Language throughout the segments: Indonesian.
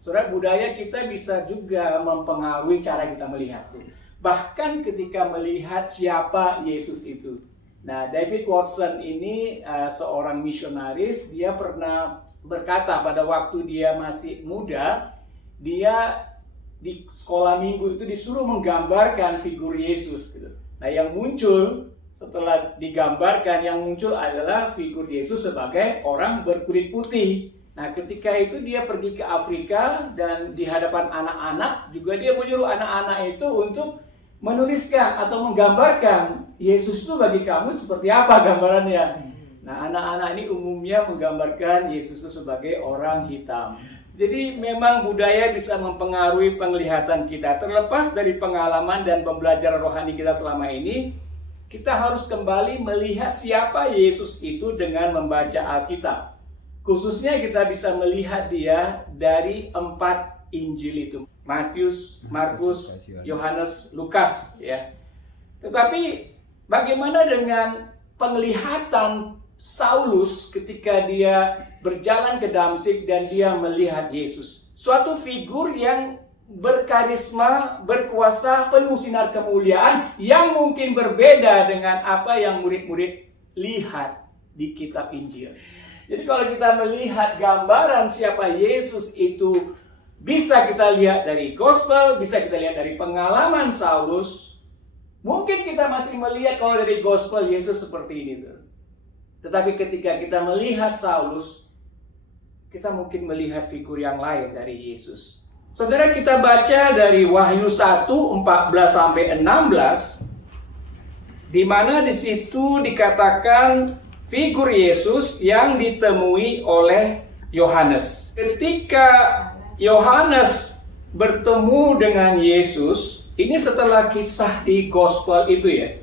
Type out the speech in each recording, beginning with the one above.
Saudara, budaya kita bisa juga mempengaruhi cara kita melihat. Bahkan ketika melihat siapa Yesus itu. Nah, David Watson ini seorang misionaris. Dia pernah berkata pada waktu dia masih muda, dia di sekolah minggu itu disuruh menggambarkan figur Yesus gitu. Nah, yang muncul setelah digambarkan, yang muncul adalah figur Yesus sebagai orang berkulit putih. Nah, ketika itu dia pergi ke Afrika dan di hadapan anak-anak juga dia menyuruh anak-anak itu untuk menuliskan atau menggambarkan Yesus itu bagi kamu seperti apa gambarannya. Nah, anak-anak ini umumnya menggambarkan Yesus itu sebagai orang hitam. Jadi memang budaya bisa mempengaruhi penglihatan kita. Terlepas dari pengalaman dan pembelajaran rohani kita selama ini, kita harus kembali melihat siapa Yesus itu dengan membaca Alkitab. Khususnya kita bisa melihat dia dari 4 Injil itu. Matius, Markus, Yohanes, Lukas, ya. Tetapi bagaimana dengan penglihatan Saulus ketika dia berjalan ke Damsyik dan dia melihat Yesus? Suatu figur yang berkarisma, berkuasa, penuh sinar kemuliaan yang mungkin berbeda dengan apa yang murid-murid lihat di kitab Injil. Jadi kalau kita melihat gambaran siapa Yesus itu, bisa kita lihat dari gospel, bisa kita lihat dari pengalaman Saulus. Mungkin kita masih melihat kalau dari gospel Yesus seperti ini. Tetapi ketika kita melihat Saulus, kita mungkin melihat figur yang lain dari Yesus. Saudara, kita baca dari Wahyu 1:14-16, di mana di situ dikatakan figur Yesus yang ditemui oleh Yohanes. Ketika Yohanes bertemu dengan Yesus, ini setelah kisah di gospel itu ya.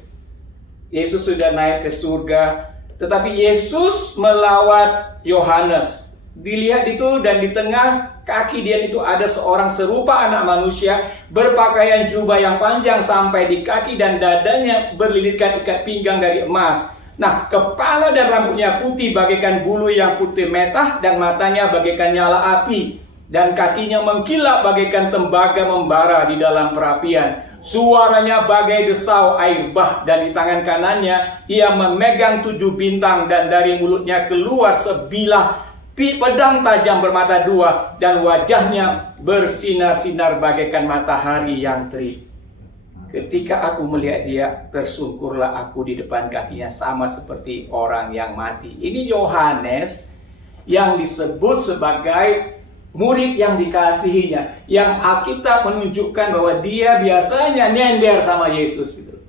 Yesus sudah naik ke surga, tetapi Yesus melawat Yohanes. Dilihat itu dan di tengah kaki dia itu ada seorang serupa anak manusia berpakaian jubah yang panjang sampai di kaki dan dadanya berlilitkan ikat pinggang dari emas. Nah, kepala dan rambutnya putih bagaikan bulu yang putih metah dan matanya bagaikan nyala api. Dan kakinya mengkilap bagaikan tembaga membara di dalam perapian. Suaranya bagai desau air bah, dan di tangan kanannya ia memegang 7 bintang, dan dari mulutnya keluar sebilah pedang tajam bermata 2, dan wajahnya bersinar-sinar bagaikan matahari yang terik. Ketika aku melihat dia, tersungkurlah aku di depan kakinya sama seperti orang yang mati. Ini Yohanes yang disebut sebagai murid yang dikasihinya, yang Alkitab menunjukkan bahwa dia biasanya nyender sama Yesus gitu.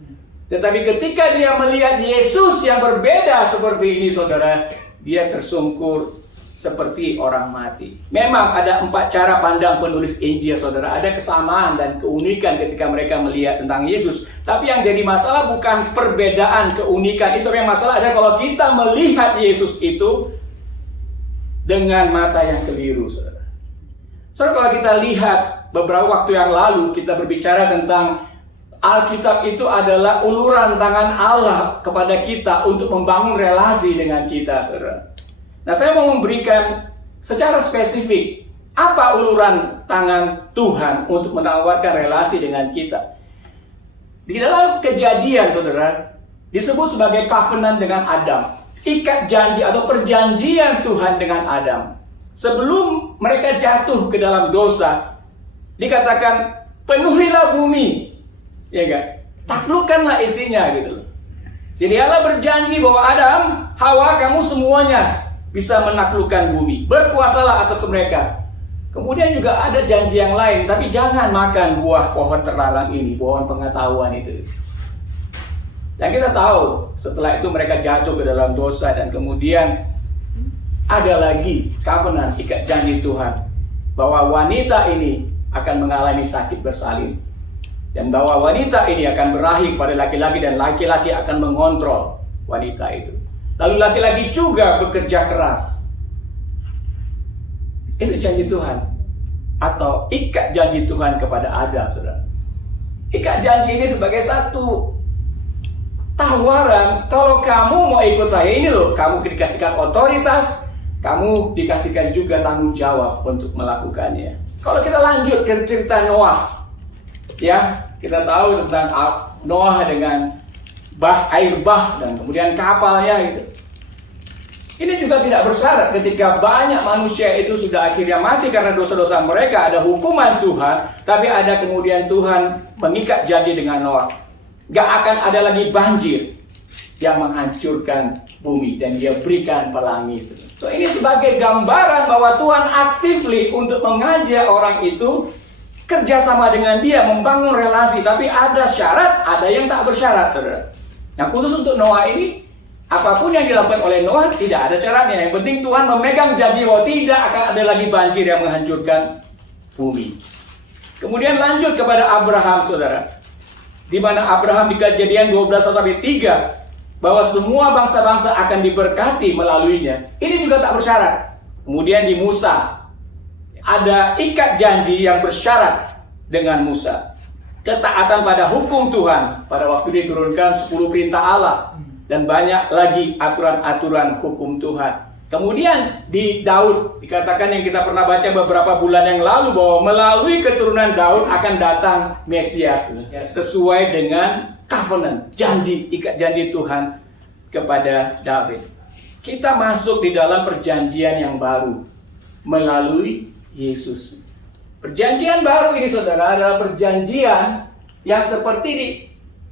Tetapi ketika dia melihat Yesus yang berbeda seperti ini, saudara, dia tersungkur seperti orang mati. Memang ada 4 cara pandang penulis Injil, saudara. Ada kesamaan dan keunikan ketika mereka melihat tentang Yesus. Tapi yang jadi masalah bukan perbedaan keunikan. Itu yang masalah ada kalau kita melihat Yesus itu dengan mata yang keliru, saudara. Soalnya kalau kita lihat beberapa waktu yang lalu kita berbicara tentang Alkitab itu adalah uluran tangan Allah kepada kita untuk membangun relasi dengan kita, saudara. Nah, saya mau memberikan secara spesifik apa uluran tangan Tuhan untuk menawarkan relasi dengan kita. Di dalam Kejadian, saudara, disebut sebagai covenant dengan Adam. Ikat janji atau perjanjian Tuhan dengan Adam. Sebelum mereka jatuh ke dalam dosa, dikatakan penuhilah bumi, ya kan? Taklukkanlah isinya gitu loh. Jadi Allah berjanji bahwa Adam, Hawa, kamu semuanya bisa menaklukkan bumi, berkuasalah atas mereka. Kemudian juga ada janji yang lain, tapi jangan makan buah pohon terlarang ini, pohon pengetahuan itu. Dan kita tahu setelah itu mereka jatuh ke dalam dosa, dan kemudian ada lagi covenant, ikat janji Tuhan, bahwa wanita ini akan mengalami sakit bersalin, dan bahwa wanita ini akan berakhir pada laki-laki, dan laki-laki akan mengontrol wanita itu. Lalu laki-laki juga bekerja keras. Itu janji Tuhan, atau ikat janji Tuhan kepada Adam, saudara. Ikat janji ini sebagai satu tawaran, kalau kamu mau ikut saya ini loh, kamu dikasihkan otoritas, kamu dikasihkan juga tanggung jawab untuk melakukannya. Kalau kita lanjut ke cerita Noah, ya, kita tahu tentang Noah dengan air bah dan kemudian kapalnya gitu. Ini juga tidak bersyarat ketika banyak manusia itu sudah akhirnya mati karena dosa-dosa mereka, ada hukuman Tuhan, tapi ada kemudian Tuhan mengikat janji dengan Noah. Gak akan ada lagi banjir yang menghancurkan bumi dan dia berikan pelangi. So ini sebagai gambaran bahwa Tuhan aktifly untuk mengajak orang itu kerjasama dengan dia, membangun relasi. Tapi ada syarat, ada yang tak bersyarat, saudara. Nah khusus untuk Noah ini, apapun yang dilakukan oleh Noah tidak ada syaratnya. Yang penting Tuhan memegang janji bahwa tidak akan ada lagi banjir yang menghancurkan bumi. Kemudian lanjut kepada Abraham, saudara. Di mana Abraham di Kejadian 12-3 bahwa semua bangsa-bangsa akan diberkati melaluinya. Ini juga tak bersyarat. Kemudian di Musa ada ikat janji yang bersyarat dengan Musa. Ketaatan pada hukum Tuhan pada waktu diturunkan 10 perintah Allah dan banyak lagi aturan-aturan hukum Tuhan. Kemudian di Daud dikatakan yang kita pernah baca beberapa bulan yang lalu bahwa melalui keturunan Daud akan datang Mesias sesuai dengan covenant, ikat janji Tuhan kepada Daud. Kita masuk di dalam perjanjian yang baru melalui Yesus. Perjanjian baru ini, saudara, adalah perjanjian yang seperti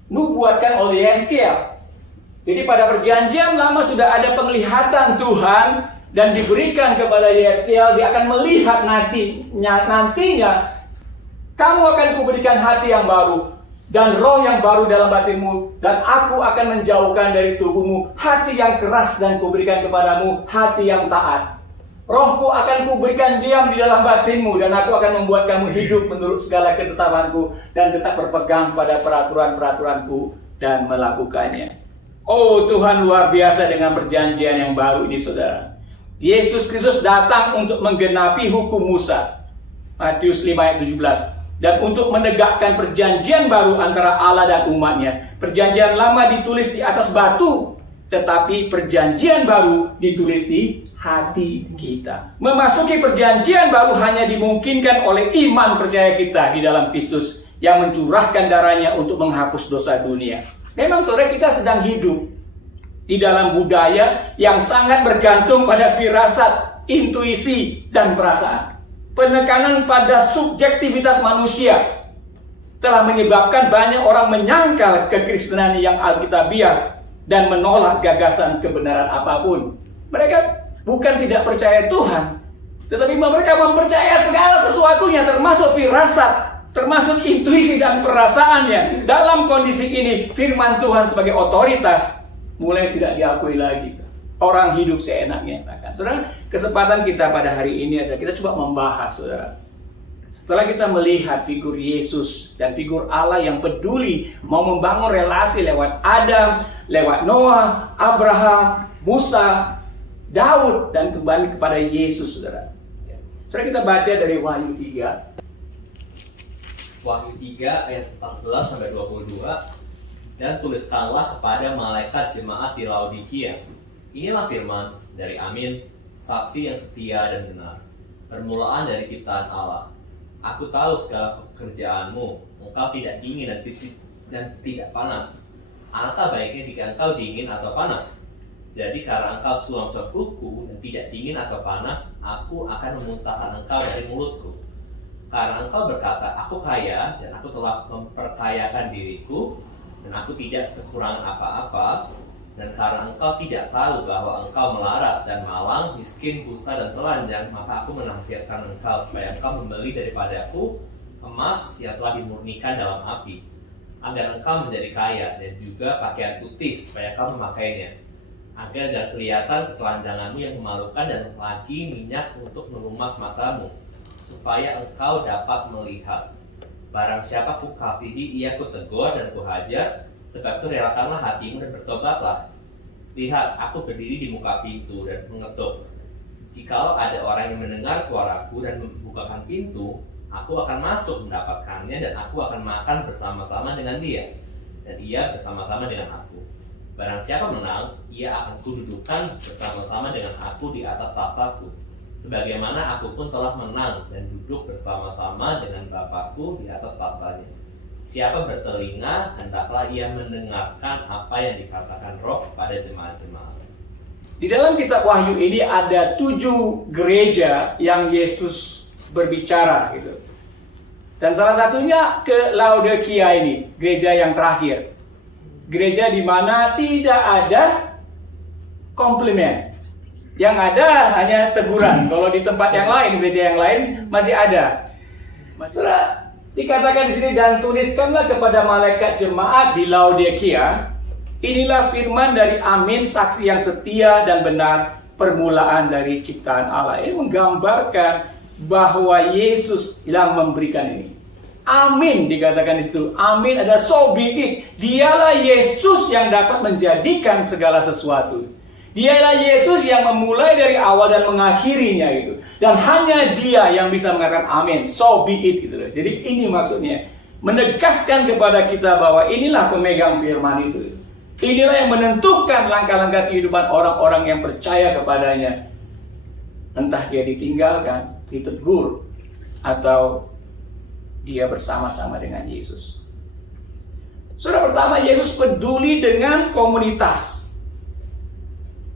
dinubuatkan oleh Yeskiel. Jadi pada perjanjian lama sudah ada penglihatan Tuhan dan diberikan kepada Yeskiel, dia akan melihat nantinya kamu akan kuberikan hati yang baru dan roh yang baru dalam batinmu, dan aku akan menjauhkan dari tubuhmu hati yang keras dan kuberikan kepadamu hati yang taat. Rohku akan kuberikan diam di dalam batinmu, dan aku akan membuat kamu hidup menurut segala ketetapanku dan tetap berpegang pada peraturan-peraturanku dan melakukannya. Oh, Tuhan luar biasa dengan perjanjian yang baru ini, saudara. Yesus Kristus datang untuk menggenapi hukum Musa. Matius 5 ayat 17. Dan untuk menegakkan perjanjian baru antara Allah dan umatnya. Perjanjian lama ditulis di atas batu, tetapi perjanjian baru ditulis di hati kita. Memasuki perjanjian baru hanya dimungkinkan oleh iman percaya kita di dalam Kristus yang mencurahkan darahnya untuk menghapus dosa dunia. Memang saudara, kita sedang hidup di dalam budaya yang sangat bergantung pada firasat, intuisi, dan perasaan. Penekanan pada subjektivitas manusia telah menyebabkan banyak orang menyangkal kekristenan yang alkitabiah dan menolak gagasan kebenaran apapun. Mereka bukan tidak percaya Tuhan, tetapi mereka mempercaya segala sesuatunya, termasuk firasat, termasuk intuisi dan perasaannya. Dalam kondisi ini, firman Tuhan sebagai otoritas mulai tidak diakui lagi. Orang hidup seenaknya. Saudara, kesempatan kita pada hari ini adalah kita coba membahas, saudara. Setelah kita melihat figur Yesus dan figur Allah yang peduli mau membangun relasi lewat Adam, lewat Noah, Abraham, Musa, Daud, dan kembali kepada Yesus, saudara. Saudara, kita baca dari Wahyu 3. Wahyu 3 ayat 14 sampai 22. Dan tuliskanlah kepada malaikat jemaat di Laodikia. Inilah firman dari Amin, saksi yang setia dan benar, permulaan dari ciptaan Allah. Aku tahu segala pekerjaanmu, engkau tidak dingin dan tidak panas. Alangkah baiknya jika engkau dingin atau panas. Jadi karena engkau suam-suamku dan tidak dingin atau panas, aku akan memuntahkan engkau dari mulutku. Karena engkau berkata, aku kaya dan aku telah memperkayakan diriku, dan aku tidak kekurangan apa-apa. Dan karena engkau tidak tahu bahwa engkau melarat dan malang, miskin, buta, dan telanjang, maka aku menasihatkan engkau supaya engkau membeli daripadaku emas yang telah dimurnikan dalam api, agar engkau menjadi kaya, dan juga pakaian putih supaya engkau memakainya, agar jangan kelihatan ketelanjanganmu yang memalukan, dan lagi minyak untuk melumas matamu, supaya engkau dapat melihat. Barang siapa kukasihi, ia kutegur dan kuhajar. Sebab itu relakanlah hatimu dan bertobatlah. Lihat, aku berdiri di muka pintu dan mengetuk. Jikalau ada orang yang mendengar suaraku dan membukakan pintu, aku akan masuk mendapatkannya, dan aku akan makan bersama-sama dengan dia, dan ia bersama-sama dengan aku. Barang siapa menang, ia akan kududukan bersama-sama dengan aku di atas tahtaku, sebagaimana aku pun telah menang dan duduk bersama-sama dengan Bapakku di atas tahtanya. Siapa bertelinga, hendaklah ia mendengarkan apa yang dikatakan Roh kepada jemaat-jemaat. Di dalam kitab Wahyu ini ada 7 gereja yang Yesus berbicara gitu. Dan salah satunya ke Laodikia ini, gereja yang terakhir. Gereja di mana tidak ada komplimen. Yang ada hanya teguran. Kalau di tempat yang lain, gereja yang lain masih ada. Saudara, dikatakan di sini, dan tuliskanlah kepada malaikat jemaat di Laodikia, inilah firman dari Amin, saksi yang setia dan benar, permulaan dari ciptaan Allah. Ini menggambarkan bahwa Yesus yang memberikan ini. Amin dikatakan di situ. Amin adalah so be it. Dialah Yesus yang dapat menjadikan segala sesuatu. Dialah Yesus yang memulai dari awal dan mengakhirinya itu. Dan hanya Dia yang bisa mengatakan amin, so be it gitu. Jadi ini maksudnya, menegaskan kepada kita bahwa inilah pemegang firman itu. Inilah yang menentukan langkah-langkah kehidupan orang-orang yang percaya kepadanya. Entah dia ditinggalkan, ditegur, atau dia bersama-sama dengan Yesus. Saudara, pertama, Yesus peduli dengan komunitas.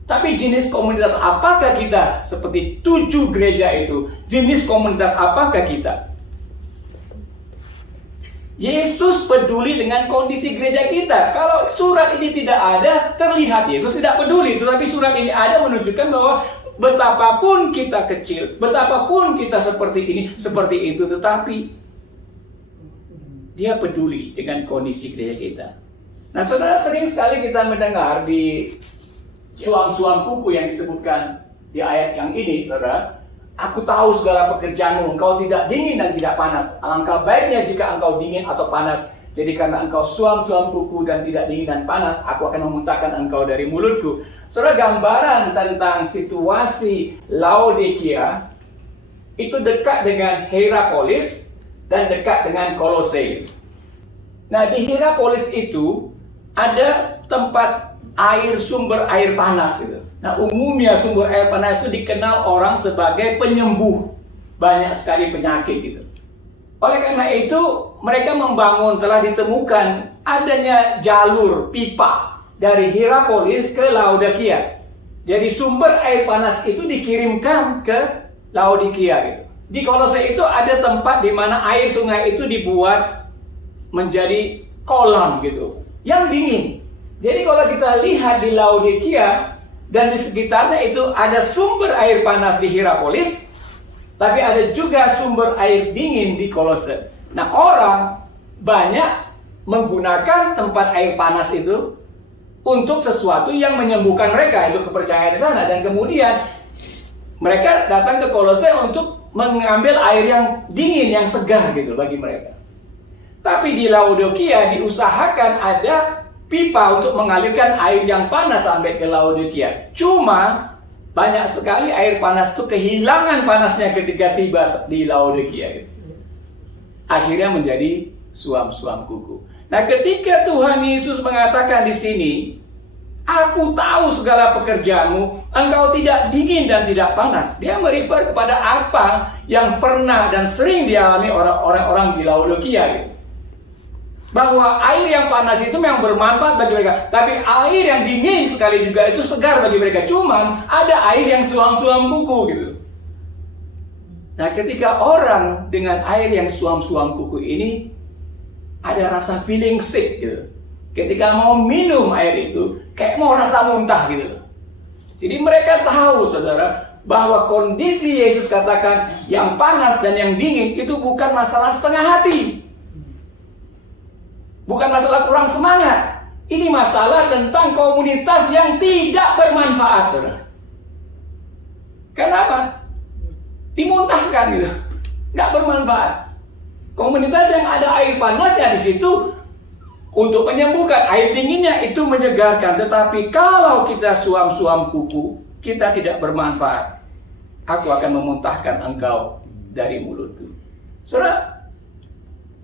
Tapi jenis komunitas apakah kita? Seperti 7 gereja itu, jenis komunitas apakah kita? Yesus peduli dengan kondisi gereja kita. Kalau surat ini tidak ada, terlihat Yesus tidak peduli. Tetapi surat ini ada menunjukkan bahwa betapapun kita kecil, betapapun kita seperti ini, seperti itu, tetapi Dia peduli dengan kondisi gereja kita. Nah, saudara, sering sekali kita mendengar di suam-suam kuku yang disebutkan di ayat yang ini, saudara. Aku tahu segala pekerjaanmu, engkau tidak dingin dan tidak panas. Alangkah baiknya jika engkau dingin atau panas. Jadi karena engkau suam-suam kuku dan tidak dingin dan panas, aku akan memuntahkan engkau dari mulutku. Saudara, gambaran tentang situasi Laodikia itu dekat dengan Hierapolis dan dekat dengan Kolose. Nah, di Hierapolis itu ada tempat sumber air panas gitu. Nah, umumnya sumber air panas itu dikenal orang sebagai penyembuh banyak sekali penyakit gitu. Oleh karena itu, mereka membangun, telah ditemukan adanya jalur pipa dari Hierapolis ke Laodikia. Jadi sumber air panas itu dikirimkan ke Laodikia gitu. Di Kolose itu ada tempat di mana air sungai itu dibuat menjadi kolam gitu, yang dingin. Jadi kalau kita lihat di Laodikia dan di sekitarnya itu ada sumber air panas di Hierapolis, tapi ada juga sumber air dingin di Kolose. Nah, orang banyak menggunakan tempat air panas itu untuk sesuatu yang menyembuhkan mereka, itu kepercayaan di sana. Dan kemudian mereka datang ke Kolose untuk mengambil air yang dingin, yang segar gitu bagi mereka. Tapi di Laodikia diusahakan ada pipa untuk mengalirkan air yang panas sampai ke Laodikia. Cuma banyak sekali air panas itu kehilangan panasnya ketika tiba di Laodikia. Akhirnya menjadi suam-suam kuku. Nah, ketika Tuhan Yesus mengatakan di sini, aku tahu segala pekerjaanmu, engkau tidak dingin dan tidak panas. Dia merefer kepada apa yang pernah dan sering dialami orang-orang di Laodikia gitu. Bahwa air yang panas itu memang bermanfaat bagi mereka, tapi air yang dingin sekali juga itu segar bagi mereka. Cuman ada air yang suam-suam kuku gitu. Nah, ketika orang dengan air yang suam-suam kuku ini ada rasa feeling sick gitu. Ketika mau minum air itu kayak mau rasa muntah gitu. Jadi mereka tahu, saudara, bahwa kondisi Yesus katakan yang panas dan yang dingin itu bukan masalah setengah hati. Bukan masalah kurang semangat. Ini masalah tentang komunitas yang tidak bermanfaat, saudara. Kenapa? Dimuntahkan gitu. Nggak bermanfaat. Komunitas yang ada air panasnya di situ untuk menyembuhkan, air dinginnya itu menyegarkan. Tetapi kalau kita suam-suam kuku, kita tidak bermanfaat. Aku akan memuntahkan engkau dari mulutku. Saudara,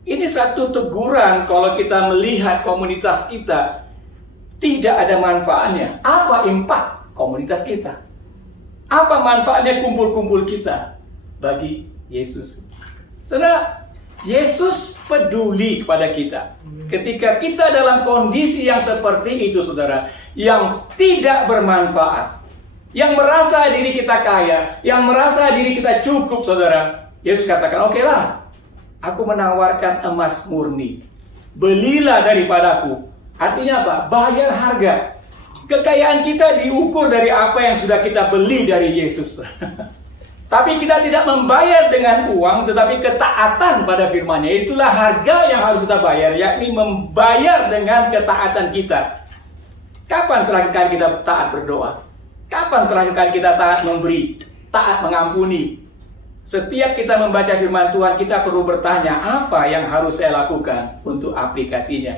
ini satu teguran kalau kita melihat komunitas kita tidak ada manfaatnya. Apa impact komunitas kita? Apa manfaatnya kumpul-kumpul kita bagi Yesus? Saudara, Yesus peduli kepada kita. Ketika kita dalam kondisi yang seperti itu, saudara, yang tidak bermanfaat, yang merasa diri kita kaya, yang merasa diri kita cukup, saudara, Yesus katakan, oke lah, aku menawarkan emas murni. Belilah daripadaku. Artinya apa? Bayar harga. Kekayaan kita diukur dari apa yang sudah kita beli dari Yesus. Tapi kita tidak membayar dengan uang, tetapi ketaatan pada firman-Nya. Itulah harga yang harus kita bayar, yakni membayar dengan ketaatan kita. Kapan terakhir kali kita taat berdoa? Kapan terakhir kali kita taat memberi, taat mengampuni? Setiap kita membaca firman Tuhan, kita perlu bertanya, apa yang harus saya lakukan untuk aplikasinya?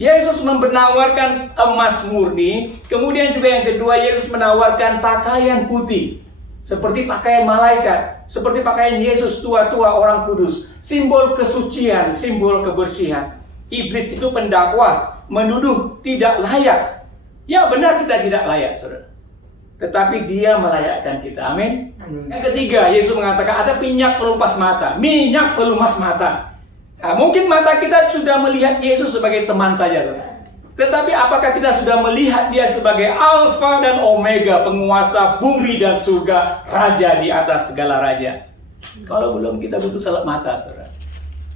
Yesus menawarkan emas murni, kemudian juga yang kedua, Yesus menawarkan pakaian putih. Seperti pakaian malaikat, seperti pakaian Yesus tua-tua orang kudus. Simbol kesucian, simbol kebersihan. Iblis itu pendakwa, menuduh tidak layak. Ya benar kita tidak layak, saudara. Tetapi dia melayakkan kita, amin. Yang ketiga, Yesus mengatakan ada minyak pelupas mata. Minyak pelumas mata. Nah, mungkin mata kita sudah melihat Yesus sebagai teman saja, saudara. Tetapi apakah kita sudah melihat dia sebagai Alfa dan Omega, penguasa bumi dan surga, raja di atas segala raja? Kalau belum, kita butuh salat mata, saudara.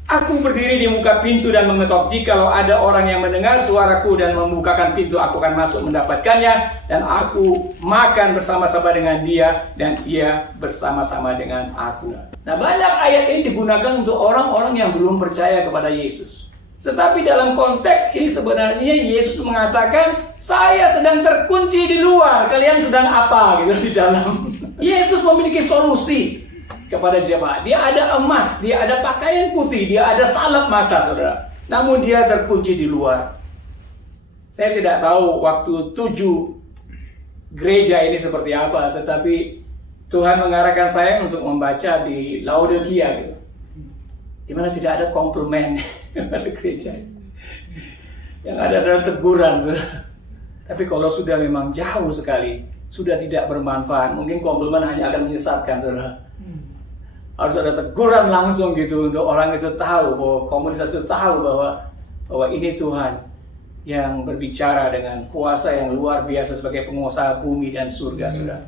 Aku berdiri di muka pintu dan mengetok. Jikalau ada orang yang mendengar suaraku dan membukakan pintu, aku akan masuk mendapatkannya, dan aku makan bersama-sama dengan dia, dan ia bersama-sama dengan aku. Nah, banyak ayat ini digunakan untuk orang-orang yang belum percaya kepada Yesus. Tetapi dalam konteks ini sebenarnya Yesus mengatakan, saya sedang terkunci di luar, kalian sedang apa gitu di dalam. Yesus memiliki solusi kepada jemaat. Dia ada emas, dia ada pakaian putih, dia ada salep mata, saudara. Namun dia terkunci di luar. Saya tidak tahu waktu 7 gereja ini seperti apa, tetapi Tuhan mengarahkan saya untuk membaca di Laodikia gitu. Di mana tidak ada komplimen pada gereja. Yang ada adalah teguran. Tapi kalau sudah memang jauh sekali, sudah tidak bermanfaat, mungkin komplimen hanya akan menyesatkan, saudara. Harus ada teguran langsung gitu untuk orang itu tahu, bahwa komunitas itu tahu bahwa ini Tuhan yang berbicara dengan kuasa yang luar biasa sebagai penguasa bumi dan surga, saudara.